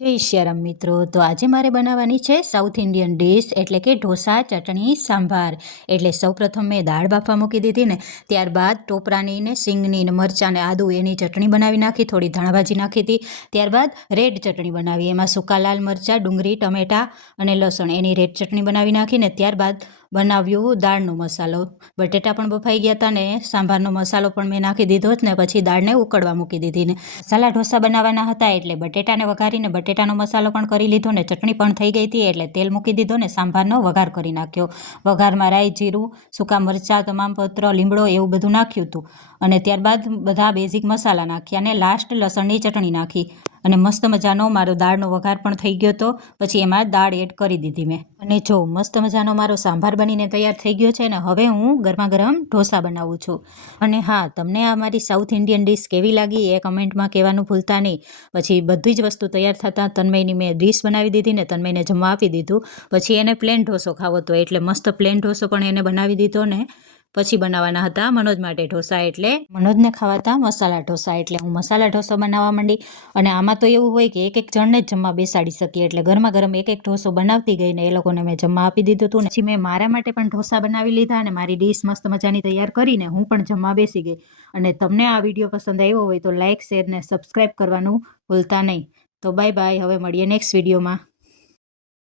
જય શ્યારામ મિત્રો. તો આજે મારે બનાવવાની છે સાઉથ ઇન્ડિયન ડિશ એટલે કે ઢોસા ચટણી સાંભાર. એટલે સૌપ્રથમ મેં દાળ બાફવા મૂકી દીધી ને ત્યારબાદ ટોપરાની ને સિંગની ને મરચાં ને આદુ એની ચટણી બનાવી નાખી, થોડી ધાણાભાજી નાખી હતી. ત્યારબાદ રેડ ચટણી બનાવી, એમાં સૂકા લાલ મરચાં, ડુંગળી, ટમેટાં અને લસણ એની રેડ ચટણી બનાવી નાખીને ત્યારબાદ બનાવ્યું દાળનો મસાલો. બટેટા પણ બફાઈ ગયા હતા ને સાંભારનો મસાલો પણ મેં નાખી દીધો જ ને પછી દાળને ઉકળવા મૂકી દીધી ને મસાલા ઢોસા બનાવવાના હતા એટલે બટેટાને વઘારીને બટેટાનો મસાલો પણ કરી લીધો ને ચટણી પણ થઈ ગઈ હતી એટલે તેલ મૂકી દીધો ને સાંભારનો વઘાર કરી નાખ્યો. વઘારમાં રાઈ, જીરું, સૂકા મરચાં, તમામપત્ર, લીમડો એવું બધું નાખ્યું હતું અને ત્યારબાદ બધા બેઝિક મસાલા નાખ્યા અને લાસ્ટ લસણની ચટણી નાખી અને મસ્ત મજાનો મારો દાળનો વઘાર પણ થઈ ગયો હતો. પછી એમાં દાળ એડ કરી દીધી મેં અને જો મસ્ત મજાનો મારો સાંભાર બનીને તૈયાર થઈ ગયો છે ને હવે હું ગરમા ગરમ ઢોસા બનાવું છું. અને હા, તમને આ મારી સાઉથ ઇન્ડિયન ડિશ કેવી લાગી એ કમેન્ટમાં કહેવાનું ભૂલતા નહીં. પછી બધી જ વસ્તુ તૈયાર થતાં તન્મયની મેં ડીશ બનાવી દીધી ને તન્મયને જમવા આપી દીધું. પછી એને પ્લેન ઢોસો ખાવો હતો એટલે મસ્ત પ્લેન ઢોસો પણ એને બનાવી દીધો ને પછી બનાવવાના હતા મનોજ માટે ઢોસા એટલે મનોજને ખાવાતા મસાલા ઢોસા એટલે હું મસાલા ઢોસો બનાવવા માંડી. અને આમાં તો એવું હોય કે એક જણને જ જમવા બેસાડી શકીએ એટલે ગરમા ગરમ એક ઢોસો બનાવતી ગઈ ને એ લોકોને મેં જમવા આપી દીધું હતું ને પછી મેં મારા માટે પણ ઢોસા બનાવી લીધા અને મારી ડીશ મસ્ત મજાની તૈયાર કરીને હું પણ જમવા બેસી ગઈ. અને તમને આ વિડીયો પસંદ આવ્યો હોય તો લાઇક, શેર ને સબસ્ક્રાઈબ કરવાનું ભૂલતા નહીં. તો બાય બાય, હવે મળીએ નેક્સ્ટ વિડીયોમાં.